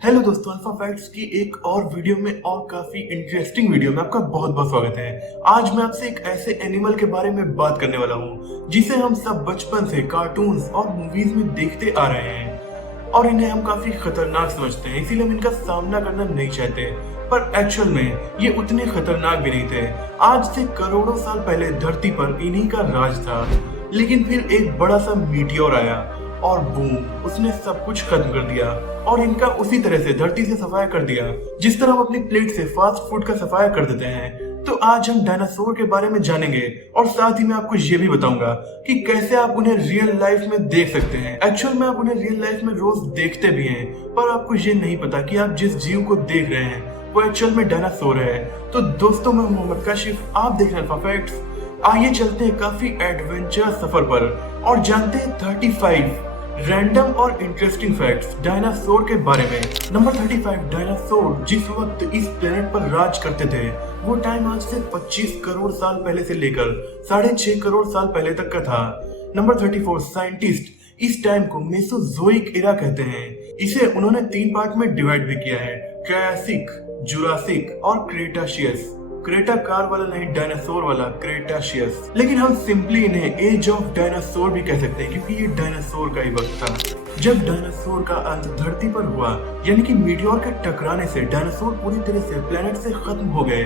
Hello दोस्तों, alpha facts की एक और वीडियो में और काफी इंटरेस्टिंग वीडियो में आपका बहुत बहुत स्वागत है। आज मैं आपसे एक ऐसे एनिमल के बारे में बात करने वाला हूँ जिसे हम सब बचपन से कार्टून्स और मूवीज में देखते आ रहे हैं और इन्हें हम काफी खतरनाक समझते हैं, इसीलिए हम इनका सामना करना नहीं चाहते। पर एक्चुअल में ये उतने खतरनाक भी नहीं थे। आज से करोड़ों साल पहले धरती पर इन्हीं का राज था, लेकिन फिर एक बड़ा सा मीटियोर आया और बूम, उसने सब कुछ खत्म कर दिया और इनका उसी तरह से धरती से सफाया कर दिया जिस तरह हम अपनी प्लेट से फास्ट फूड का सफाया कर देते हैं। तो आज हम डायनासोर के बारे में जानेंगे और साथ ही मैं आपको ये भी बताऊंगा कि कैसे आप उन्हें रियल लाइफ में देख सकते हैं। एक्चुअल में आप उन्हें रियल लाइफ में रोज देखते भी हैं, पर आपको ये नहीं पता कि आप जिस जीव को देख रहे हैं वो एक्चुअल में डायनासोर है। तो दोस्तों, मैं मोहम्मद काशिफ, आप देख रहे हैं अल्फा फैक्ट्स। आइए चलते हैं काफी एडवेंचरस सफर पर और जानते हैं 35 रैंडम और इंटरेस्टिंग फैक्ट्स डायनासोर के बारे में। नंबर 35, डायनासोर जिस वक्त इस प्लेनेट पर राज करते थे वो टाइम आज से 25 करोड़ साल पहले से लेकर 6.5 करोड़ साल पहले तक का था। नंबर 34, साइंटिस्ट इस टाइम को मेसोजोइक एरा कहते हैं। इसे उन्होंने 3 पार्ट में डिवाइड भी किया है, ट्रायसिक, जुरासिक और क्रेटाशियस। क्रेटा कार वाला नहीं, डायनासोर वाला, क्रेटाशियस। लेकिन हम सिंपली इन्हें एज ऑफ डायनासोर भी कह सकते हैं क्योंकि ये डायनासोर का ही वक्त था जब डायनासोर का अंत धरती पर हुआ, यानी कि मीटियोर के टकराने से डायनासोर पूरी तरह से प्लेनेट से खत्म हो गए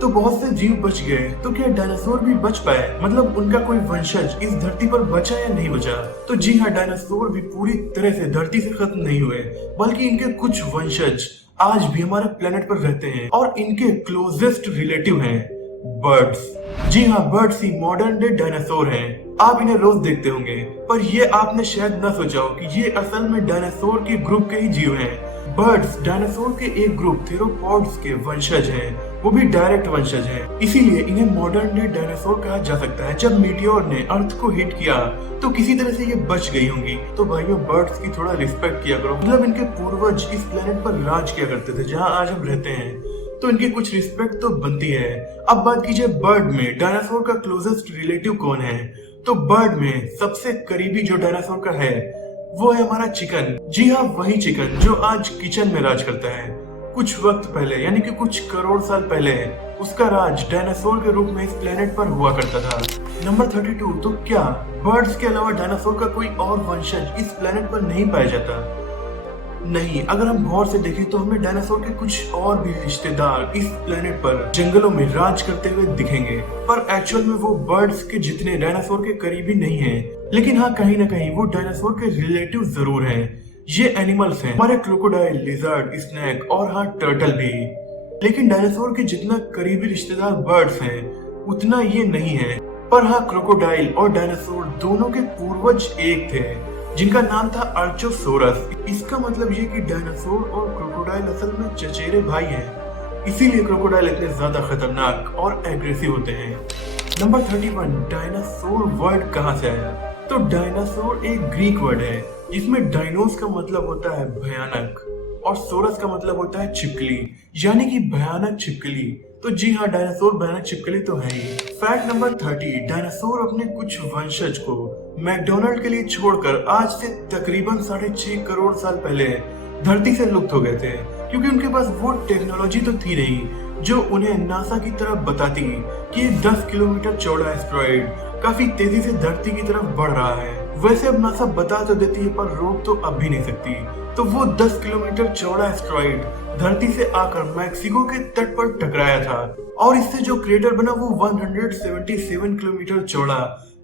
तो बहुत से जीव बच गए। तो क्या डायनासोर भी बच पाए, मतलब उनका कोई वंशज इस धरती पर बचा या नहीं बचा? तो जी हाँ, डायनासोर भी पूरी तरह से धरती से खत्म नहीं हुए, बल्कि इनके कुछ वंशज आज भी हमारे प्लेनेट पर रहते हैं और इनके क्लोजेस्ट रिलेटिव हैं बर्ड्स। जी हाँ, बर्ड्स ही मॉडर्न डे डायनासोर हैं। आप इन्हें रोज देखते होंगे, पर ये आपने शायद न सोचा हो कि ये असल में डायनासोर के ग्रुप के ही जीव हैं। बर्ड्स डायनासोर के एक ग्रुप थेरोपॉड्स के वंशज हैं, वो भी डायरेक्ट वंशज हैं। इसीलिए इन्हें मॉडर्न डे डायनासोर कहा जा सकता है। जब मीटियोर ने अर्थ को हिट किया तो किसी तरह से ये बच गई होंगी। तो भाइयों, बर्ड्स की थोड़ा रिस्पेक्ट किया करो, मतलब इनके पूर्वज इस प्लेनेट पर राज किया करते थे जहाँ आज हम रहते हैं, तो इनकी कुछ रिस्पेक्ट तो बनती है। अब बात कीजिए बर्ड में डायनासोर का क्लोजेस्ट रिलेटिव कौन है। तो बर्ड में सबसे करीबी जो डायनासोर का है वो है हमारा चिकन। जी हाँ, वही चिकन जो आज किचन में राज करता है। कुछ वक्त पहले, यानी कि कुछ करोड़ साल पहले, उसका राज डायनासोर के रूप में इस प्लेनेट पर हुआ करता था। नंबर 32, तो क्या बर्ड्स के अलावा डायनासोर का कोई और वंशज इस प्लेनेट पर नहीं पाया जाता? नहीं, अगर हम गौर से देखें तो हमें डायनासोर के कुछ और भी रिश्तेदार इस प्लेनेट पर जंगलों में राज करते हुए दिखेंगे, पर एक्चुअल में वो बर्ड्स के जितने डायनासोर के करीबी नहीं हैं। लेकिन हाँ, कहीं ना कहीं वो डायनासोर के रिलेटिव जरूर हैं। ये एनिमल्स हैं हमारे क्रोकोडाइल, लिजर्ड, स्नेक और हाँ, टर्टल भी। लेकिन डायनासोर के जितना करीबी रिश्तेदार बर्ड्स हैं उतना ये नहीं है। पर हाँ, क्रोकोडाइल और डायनासोर दोनों के पूर्वज एक थे जिनका नाम था अर्चोसोरस। इसका मतलब ये कि डायनासोर और क्रोकोडाइल असल में चचेरे भाई हैं, इसीलिए क्रोकोडाइल इतने ज्यादा खतरनाक और एग्रेसिव होते हैं। नंबर 31, डायनासोर वर्ड कहाँ से आया? तो डायनासोर एक ग्रीक वर्ड है जिसमें डायनोस का मतलब होता है भयानक और सोरस का मतलब होता है छिपकली, यानी कि भयानक छिपकली। तो जी हाँ, डायनासोर भयानक छिपकली तो है ही। फैक्ट नंबर 30, डायनासोर अपने कुछ वंशज को मैकडोनल्ड के लिए छोड़कर आज से तकरीबन 6.5 करोड़ साल पहले धरती से लुप्त हो गए थे, क्योंकि उनके पास वो टेक्नोलॉजी तो थी नहीं जो उन्हें नासा की तरफ बताती कि 10 किलोमीटर चौड़ा एस्टेरॉयड काफी तेजी से धरती की तरफ बढ़ रहा है। वैसे अब नासा बता तो देती है, पर रोक तो अब भी नहीं सकती। तो वो 10 किलोमीटर चौड़ा एस्टेरॉयड धरती से आकर मैक्सिको के तट पर टकराया था और इससे जो क्रेटर बना वो 177 किलोमीटर चौड़ा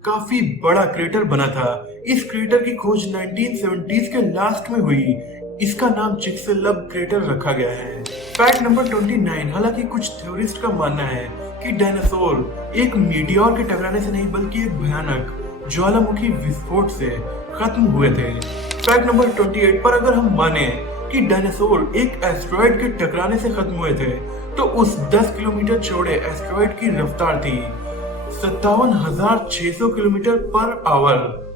काफी बड़ा क्रेटर बना था। इस क्रेटर की खोज 1970s के लास्ट में हुई। इसका नाम चिक्सेलब क्रेटर रखा गया है। फैक्ट नंबर 29, हालांकि कुछ थ्योरिस्ट का मानना है कि डायनासोर एक मीटियोर के टकराने से नहीं बल्कि एक भयानक ज्वालामुखी विस्फोट से खत्म हुए थे। फैक्ट नंबर 28, पर अगर हम माने कि डायनासोर एक एस्टेरॉयड के टकराने से खत्म हुए थे तो उस 10 किलोमीटर चौड़े एस्टेरॉयड की रफ्तार थी 57,600 किलोमीटर पर आवर।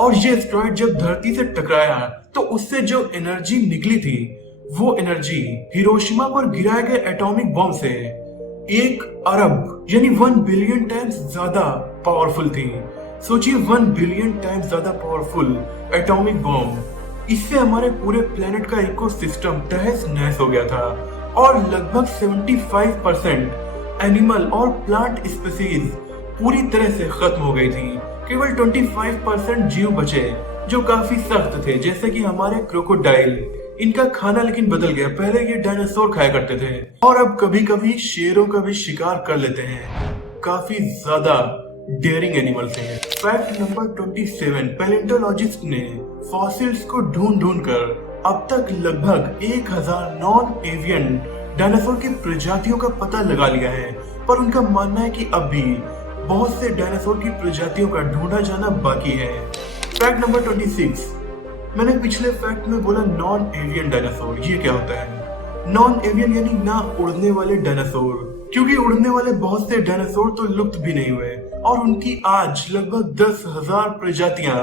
और ये एस्टेरॉयड जब धरती से टकराया तो उससे जो एनर्जी निकली थी वो एनर्जी हिरोशिमा पर गिराए गए एटॉमिक बम से 1 अरब यानी 1 बिलियन टाइम्स ज्यादा पावरफुल थी। सोचिए, 1 बिलियन टाइम्स ज्यादा पावरफुल एटॉमिक बम इससे हमारे पूरे प्लेनेट का इकोसिस्टम तहस नहस हो गया था और लगभग 75% एनिमल और प्लांट स्पीसीज पूरी तरह से खत्म हो गई थी। केवल 25% जीव बचे जो काफी सख्त थे, जैसे कि हमारे क्रोकोडाइल। इनका खाना लेकिन बदल गया, पहले ये डायनासोर खाया करते थे और अब कभी कभी शेरों का भी शिकार कर लेते हैं। काफी ज्यादा डेयरिंग एनिमल्स हैं। फैक्ट नंबर 27, पैलेंटोलॉजिस्ट ने फॉसिल्स को ढूंढ ढूंढ कर अब तक लगभग 1000 नॉन एवियन डायनासोर की प्रजातियों का पता लगा लिया है, पर उनका मानना है कि अब भी बहुत से डायनासोर की प्रजातियों का ढूंढा जाना बाकी है। फैक्ट नंबर 26, मैंने पिछले फैक्ट में बोला नॉन एवियन डायनासोर। ये क्या होता है? नॉन एवियन यानी ना उड़ने वाले डायनासोर, क्योंकि उड़ने वाले बहुत से डायनासोर तो लुप्त भी नहीं हुए और उनकी आज लगभग 10,000 प्रजातियां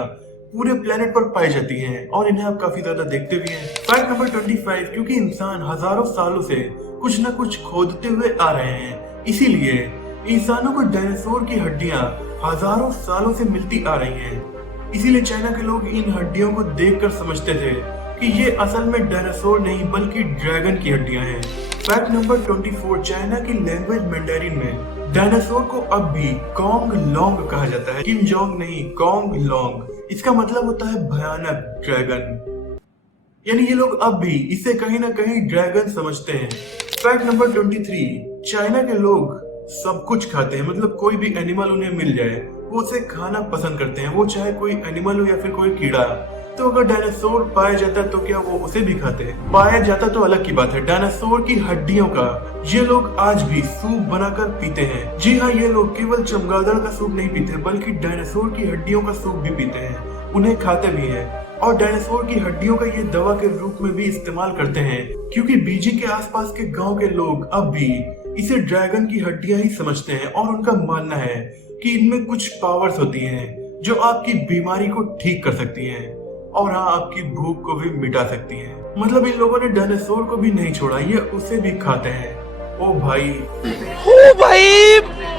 पूरे प्लेनेट पर पाई जाती हैं और इन्हें आप काफी ज्यादा देखते भी हैं। फैक्ट नंबर 25, क्योंकि इंसान हजारों सालों से कुछ न कुछ खोदते हुए आ रहे हैं, इसीलिए इंसानों को डायनासोर की हड्डियां हजारों सालों से मिलती आ रही हैं। इसीलिए चाइना के लोग इन हड्डियों को देखकर समझते थे कि ये असल में डायनासोर नहीं बल्कि ड्रैगन की हड्डियां हैं। फैक्ट नंबर 24, चाइना की लैंग्वेज मैंडेरिन में डायनासोर को अब भी कॉन्ग लॉन्ग कहा जाता है। किम जोंग नहीं, कॉन्ग लॉन्ग। इसका मतलब होता है भयानक ड्रैगन, यानी ये लोग अब भी इसे कहीं ना कहीं ड्रैगन समझते हैं। फैक्ट नंबर 23, चाइना के लोग सब कुछ खाते हैं, मतलब कोई भी एनिमल उन्हें मिल जाए वो उसे खाना पसंद करते हैं, वो चाहे कोई एनिमल हो या फिर कोई कीड़ा। तो अगर डायनासोर पाया जाता तो क्या वो उसे भी खाते? पाया जाता तो अलग की बात है। डायनासोर की हड्डियों का ये लोग आज भी सूप बनाकर पीते हैं। जी हाँ, ये लोग केवल चमगादड़ का सूप नहीं पीते बल्कि डायनासोर की हड्डियों का सूप भी पीते हैं, उन्हें खाते भी हैं और डायनासोर की हड्डियों का ये दवा के रूप में भी इस्तेमाल करते हैं, क्योंकि बीजिंग के आसपास के गाँव के लोग अब भी इसे ड्रैगन की हड्डियां ही समझते हैं और उनका मानना है कि इनमें कुछ पावर्स होती हैं जो आपकी बीमारी को ठीक कर सकती हैं और हाँ, आपकी भूख को भी मिटा सकती हैं। मतलब इन लोगों ने डायनासोर को भी नहीं छोड़ा, ये उसे भी खाते हैं। ओ भाई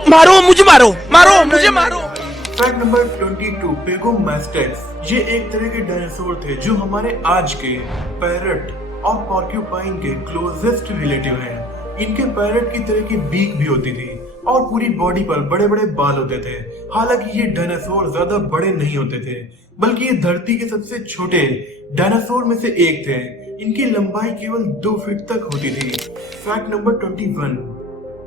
मारो मुझे, मारो मुझे, मारो। Fact number 22, पेगोमास्टेक्स। ये एक तरह के डायनासोर थे जो हमारे आज के पैरट और पॉर्क्यूपाइन के क्लोजेस्ट रिलेटिव हैं। इनके पैरट की तरह की बीक भी होती थी और पूरी बॉडी पर बड़े बड़े बाल होते थे। हालांकि ये डायनासोर ज्यादा बड़े नहीं होते थे, बल्कि ये धरती के सबसे छोटे डायनासोर में से एक थे। इनकी लंबाई केवल 2 फीट तक होती थी। फैक्ट नंबर 21,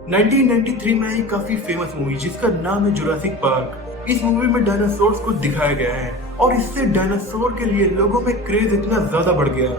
1993 में आई काफी फेमस मूवी जिसका नाम है जुरासिक पार्क। इस मूवी में डायनासोर्स को दिखाया गया है और इससे डायनासोर के लिए लोगों में क्रेज इतना ज्यादा बढ़ गया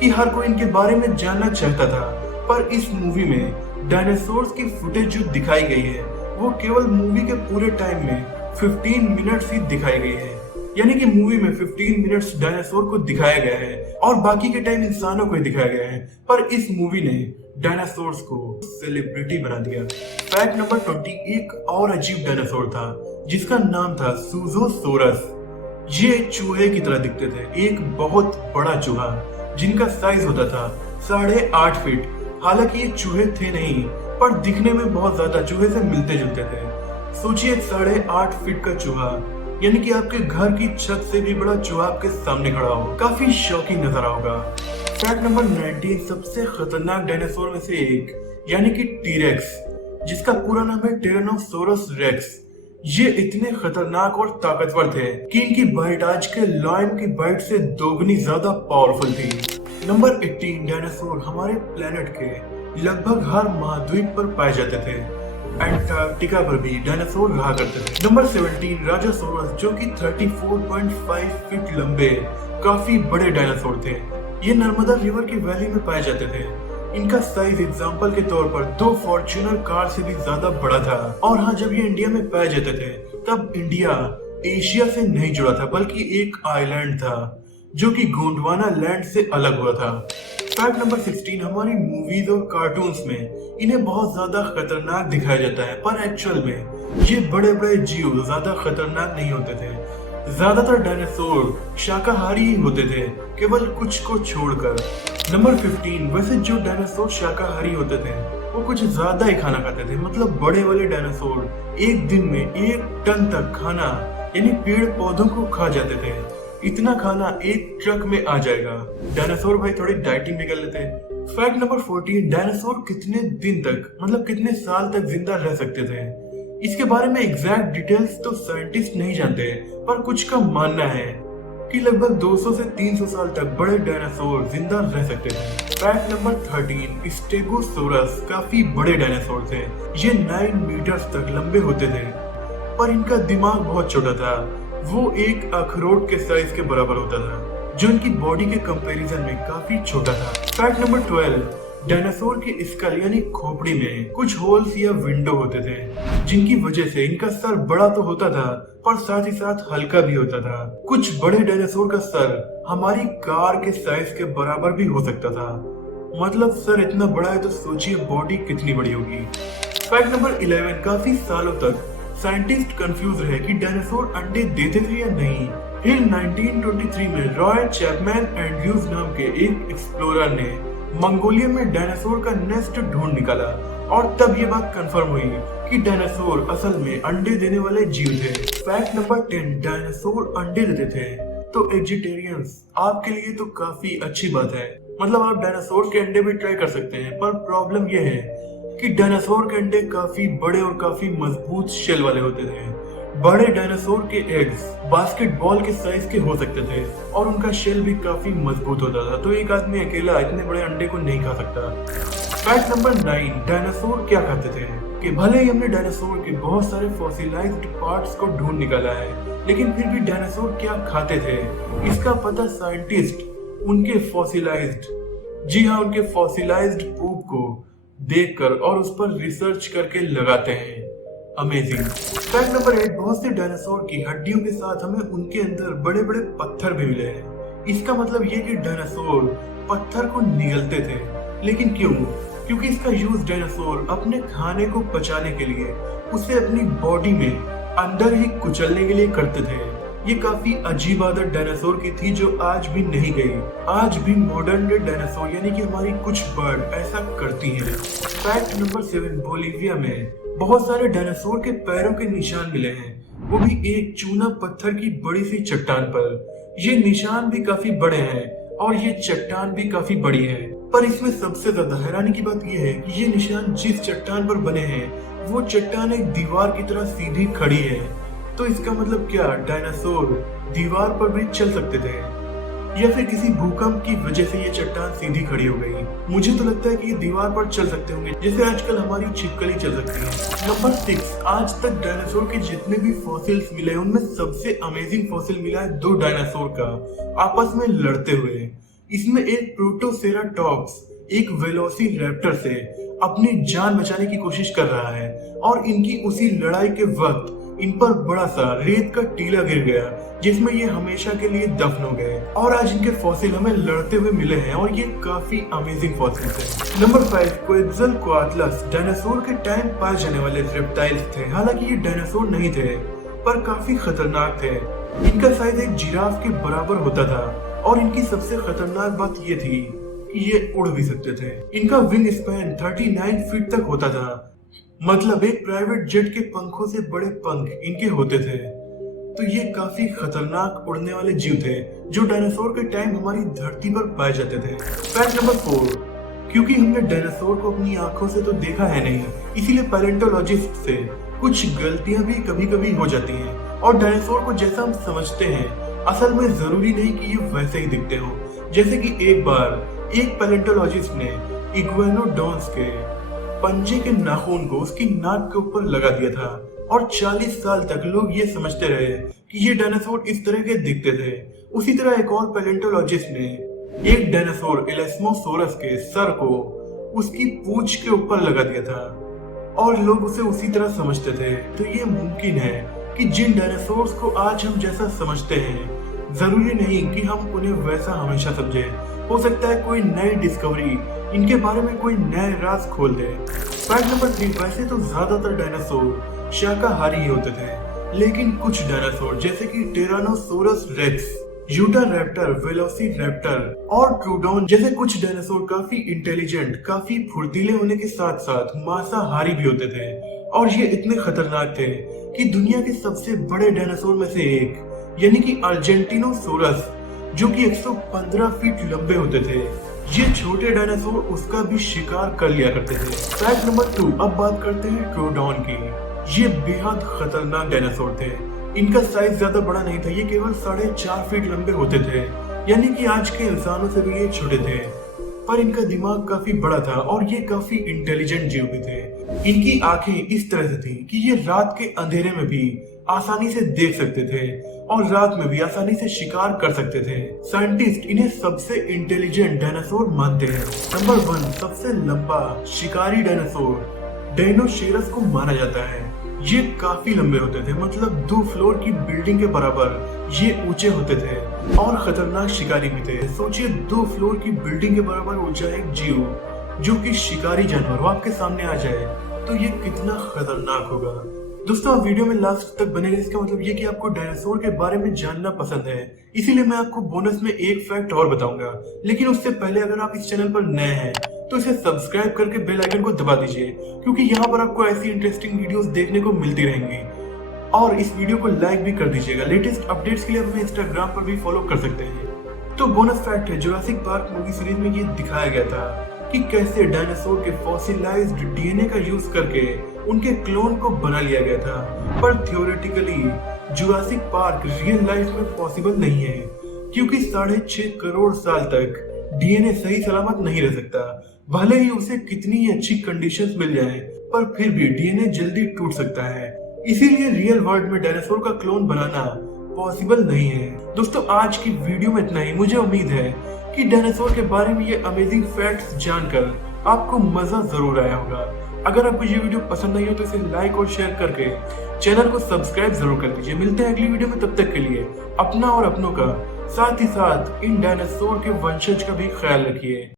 कि हर कोई इनके बारे में जानना चाहता था। पर इस मूवी में डायनासोर्स की फुटेज जो दिखाई गई है वो केवल मूवी के पूरे टाइम में 15 मिनट्स ही दिखाई गई है, यानी कि मूवी में 15 मिनट्स डायनासोर को दिखाया गया है और बाकी के टाइम इंसानों को ही दिखाया गया है। पर इस मूवी ने डायनासोर्स को सेलिब्रिटी बना दिया। फैक्ट नंबर 20, एक और अजीब डायनासोर था जिसका नाम था सूजोसोरस। ये चूहे की तरह दिखते थे, एक बहुत बड़ा चूहा जिनका साइज होता था 8.5 फीट। हालांकि ये चूहे थे नहीं, पर दिखने में बहुत ज्यादा चूहे से मिलते जुलते थे। सोचिए 8.5 फीट का चूहा, यानी कि आपके घर की छत से भी बड़ा चूहा आपके सामने खड़ा हो, काफी शॉकिंग नजर होगा। फैक्ट नंबर 19, सबसे खतरनाक डायनासोर में से एक, यानी कि टीरेक्स, जिसका पूरा नाम है टिरानोसोरस रेक्स। ये इतने खतरनाक और ताकतवर थे कि इनकी बाइट आज के लायन की बाइट से दोगुनी ज्यादा पावरफुल थी। नंबर 18, डायनासोर हमारे प्लेनेट के लगभग हर महाद्वीप पर पाए जाते थे। एंटार्क्टिका पर भी डायनासोर रहा करते थे। नंबर 17, राजासोरस, जो कि 34.5 फीट लंबे काफी बड़े डायनासोर थे। ये नर्मदा रिवर की वैली में पाए जाते थे। इनका साइज एग्जाम्पल के तौर पर 2 फॉर्च्यूनर कार से भी ज्यादा बड़ा था। और हाँ, जब ये इंडिया में पाए जाते थे तब इंडिया एशिया से नहीं जुड़ा था बल्कि एक आइलैंड था जो कि गोंडवाना लैंड से अलग हुआ था। फैक्ट नंबर 16, हमारी मूवीज और कार्टून्स में इन्हें बहुत ज्यादा खतरनाक दिखाया जाता है, पर एक्चुअल में ये बड़े बड़े जीव ज्यादा खतरनाक नहीं होते थे। ज्यादातर डायनासोर शाकाहारी ही होते थे, केवल कुछ को छोड़कर। नंबर 15, वैसे जो डायनासोर शाकाहारी होते थे वो कुछ ज्यादा ही खाना खाते थे। मतलब बड़े वाले डायनासोर एक दिन में 1 टन तक खाना यानी पेड़ पौधों को खा जाते थे। इतना खाना एक ट्रक में आ जाएगा। डायनासोर भाई थोड़ी डाइटिंग भी कर लेते। फैक्ट नंबर 14, डायनासोर कितने दिन तक मतलब कितने साल तक जिंदा रह सकते थे। इसके बारे में एग्जैक्ट डिटेल्स तो साइंटिस्ट नहीं जानते, पर कुछ का मानना है कि लगभग 200 से 300 साल तक बड़े डायनासोर जिंदा रह सकते थे। फैक्ट नंबर 13, स्टेगोसोरस काफी बड़े डायनासोर थे। ये 9 मीटर तक लंबे होते थे, पर इनका दिमाग बहुत छोटा था। वो एक अखरोट के साइज के बराबर होता था, जो इनकी बॉडी के कंपैरिजन में काफी छोटा था। फैक्ट नंबर 12, डायनासोर के स्कल यानी खोपड़ी में कुछ होल्स या विंडो होते थे, जिनकी वजह से इनका सर बड़ा तो होता था, पर साथ ही साथ हल्का भी होता था। कुछ बड़े डायनासोर का सर हमारी कार के साइज के बराबर भी हो सकता था। मतलब सर इतना बड़ा है तो सोचिए बॉडी कितनी बड़ी होगी। फैक्ट नंबर 11, काफी सालों तक साइंटिस्ट कंफ्यूज रहे कि डायनासोर अंडे देते थे या नहीं। फिर 1923 में रॉय चैपमैन एंड्रयूज नाम के एक एक्सप्लोरर ने मंगोलिया में डायनासोर का नेस्ट ढूंढ निकाला, और तब ये बात कंफर्म हुई कि डायनासोर असल में अंडे देने वाले जीव थे। फैक्ट नंबर 10, डायनासोर अंडे देते थे। तो वेजिटेरियंस आपके लिए तो काफी अच्छी बात है, मतलब आप डायनासोर के अंडे भी ट्राई कर सकते हैं। पर प्रॉब्लम यह है कि डायनासोर के अंडे काफी बड़े और काफी मजबूत शेल वाले होते थे। बड़े डायनासोर के एग्स बास्केटबॉल के साइज के हो सकते थे, और उनका शेल भी काफी मजबूत होता था, तो एक आदमी अकेला इतने बड़े अंडे को नहीं खा सकता। फैक्ट नंबर 9, डायनासोर क्या खाते थे। कि भले ही हमने डायनासोर के बहुत सारे फॉसिलाइज्ड पार्ट्स को ढूंढ निकाला है, लेकिन फिर भी डायनासोर क्या खाते थे इसका पता साइंटिस्ट उनके फॉसिलाइज्ड पूप को देखकर और उस पर रिसर्च करके लगाते हैं। अमेजिंग। फैक्ट नंबर 8, बहुत से डायनासोर की हड्डियों के साथ हमें उनके अंदर बड़े बड़े पत्थर भी मिले हैं। इसका मतलब ये कि डायनासोर पत्थर को निगलते थे। लेकिन क्यों? क्योंकि इसका यूज डायनासोर अपने खाने को पचाने के लिए उसे अपनी बॉडी में अंदर ही कुचलने के लिए करते थे। ये काफी अजीब आदत डायनासोर की थी जो आज भी नहीं गई। आज भी मॉडर्न डे डायनासोर यानी कि हमारी कुछ बर्ड ऐसा करती हैं। फैक्ट नंबर 7, बोलिविया में बहुत सारे डायनासोर के पैरों के निशान मिले हैं, वो भी एक चूना पत्थर की बड़ी सी चट्टान पर। ये निशान भी काफी बड़े हैं और ये चट्टान भी काफी बड़ी है। पर इसमें सबसे ज्यादा हैरानी की बात यह है कि ये निशान जिस चट्टान पर बने हैं वो चट्टान एक दीवार की तरह सीधी खड़ी है। तो इसका मतलब क्या डायनासोर दीवार पर भी चल सकते थे, या फिर किसी भूकंप की वजह से ये चट्टान सीधी खड़ी हो गई? मुझे तो लगता है कि ये दीवार पर चल सकते होंगे, जैसे आजकल हमारी छिपकली चल सकती है। नंबर 6, आज तक डायनासोर के जितने भी फॉसिल्स मिले हैं उनमें सबसे अमेजिंग फॉसिल मिला है 2 डायनासोर का आपस में लड़ते हुए। इसमें एक प्रोटोसेराटॉप्स एक वेलोसिरैप्टर से अपनी जान बचाने की कोशिश कर रहा है, और इनकी उसी लड़ाई के वक्त इन पर बड़ा सा रेत का टीला गिर गया, जिसमें ये हमेशा के लिए दफन हो गए। और आज इनके फॉसिल हमें लड़ते हुए मिले हैं, और ये काफी अमेजिंग फॉसिल थे। नंबर 5, क्वेट्ज़लकोआटलस डायनासोर के टाइम पाए जाने वाले रेप्टाइल्स थे। हालांकि ये डायनासोर नहीं थे, पर काफी खतरनाक थे। इनका साइज एक जिराफ के बराबर होता था, और इनकी सबसे खतरनाक बात ये थी कि ये उड़ भी सकते थे। इनका विंग स्पैन 39 फीट तक होता था, मतलब एक प्राइवेट जेट के पंखों से बड़े पंख इनके होते थे। तो ये काफी खतरनाक उड़ने वाले जीव थे जो डायनासोर के टाइम हमारी धरती पर पाए जाते थे। फैक्ट नंबर 4, क्योंकि हमने डायनासोर को अपनी आंखों से तो देखा है नहीं, इसीलिए पैलेंटोलॉजिस्ट से कुछ गलतियां भी कभी कभी हो जाती हैं, और डायनासोर को जैसा हम समझते हैं असल में जरूरी नहीं कि ये वैसे ही दिखते हो। जैसे कि एक बार एक पैलेंटोलॉजिस्ट ने इग्वानोडोन्स के पंजे के नाखून को उसकी नाक के ऊपर लगा दिया था, और 40 साल तक लोग ये समझते रहे कि ये डायनासोर इस तरह के दिखते थे। उसी तरह एक और पैलेंटोलॉजिस्ट ने एक डायनासोर एलास्मोसोरस के सर को उसकी पूंछ के ऊपर लगा दिया था, और लोग उसे उसी तरह समझते थे। तो ये मुमकिन है कि जिन डायनासोर्स को आज हम जैसा समझते हैं जरूरी नहीं कि हम उन्हें वैसा हमेशा समझें। हो सकता है कोई नई डिस्कवरी इनके बारे में कोई नए राज खोल दे। फैक्ट नंबर 3, वैसे तो ज्यादातर डायनासोर शाकाहारी ही होते थे, लेकिन कुछ डायनासोर जैसे कि टिरानोसोरस रेक्स, यूटारैप्टर, वेलोसिरैप्टर और ट्रूडोन जैसे कुछ डायनासोर काफी इंटेलिजेंट, काफी फुर्तीले होने के साथ साथ मांसाहारी भी होते थे, और ये इतने खतरनाक थे कि दुनिया के सबसे बड़े डायनासोर में से एक यानी कि अर्जेंटिनोसोरस, जो कि 115 फीट लंबे होते थे। ये छोटे डायनासोर उसका भी शिकार कर लिया करते थे। फैक्ट नंबर 2, अब बात करते हैं ट्रोडॉन की। ये बेहद खतरनाक डायनासोर थे। इनका साइज ज्यादा बड़ा नहीं था, ये केवल 4.5 फीट लंबे होते थे, यानी कि आज के इंसानों से भी ये छोटे थे। पर इनका दिमाग काफी बड़ा था और ये काफी इंटेलिजेंट जीव भी थे। इनकी आंखें इस तरह से थी कि ये रात के अंधेरे में भी आसानी से देख सकते थे और रात में भी आसानी से शिकार कर सकते थे। साइंटिस्ट इन्हें सबसे इंटेलिजेंट डायनासोर मानते हैं। नंबर 1, सबसे लंबा शिकारी डायनासोर डायनोसेरस को माना जाता है। ये काफी लंबे होते थे, मतलब 2 फ्लोर की बिल्डिंग के बराबर ये ऊंचे होते थे और खतरनाक शिकारी भी थे। सोचिए 2 फ्लोर की बिल्डिंग के बराबर ऊंचा एक जीव जो कि शिकारी जानवर वो आपके सामने आ जाए तो ये कितना खतरनाक होगा। दोस्तों, आप वीडियो में लास्ट तक बने रहे, इसका मतलब ये कि आपको डायनासोर के बारे में जानना पसंद है, इसीलिए मैं आपको बोनस में एक फैक्ट और बताऊंगा। लेकिन उससे पहले अगर आप इस चैनल पर नए हैं तो इसे सब्सक्राइब करके बेल आइकन को दबा दीजिए, क्योंकि यहाँ पर आपको ऐसी इंटरेस्टिंग वीडियोस देखने को मिलती रहेंगी। और इस वीडियो को लाइक भी कर दीजिएगा। लेटेस्ट अपडेट्स के लिए हमें इंस्टाग्राम पर भी फॉलो कर सकते हैं। तो बोनस फैक्ट है, जुरासिक पार्क मूवी सीरीज में ये दिखाया गया था कि कैसे डायनासोर के फॉसिलाइज्ड डीएनए का यूज करके उनके क्लोन को बना लिया गया था। पर theoretically Jurassic park real life में पॉसिबल नहीं है, क्योंकि 6.5 करोड़ साल तक डीएनए सही सलामत नहीं रह सकता। भले ही उसे कितनी ही अच्छी कंडीशंस मिल जाए, पर फिर भी डीएनए जल्दी टूट सकता है। इसीलिए रियल वर्ल्ड में डायनासोर का क्लोन बनाना पॉसिबल नहीं है। दोस्तों, आज की वीडियो में इतना ही। मुझे उम्मीद है कि डायनासोर के बारे में ये अमेजिंग फैक्ट्स जानकर आपको मजा जरूर आया होगा। अगर आपको ये वीडियो पसंद आई हो तो इसे लाइक और शेयर करके चैनल को सब्सक्राइब जरूर कर लीजिए। मिलते हैं अगली वीडियो में, तब तक के लिए अपना और अपनों का, साथ ही साथ इन डायनासोर के वंशज का भी ख्याल रखिए।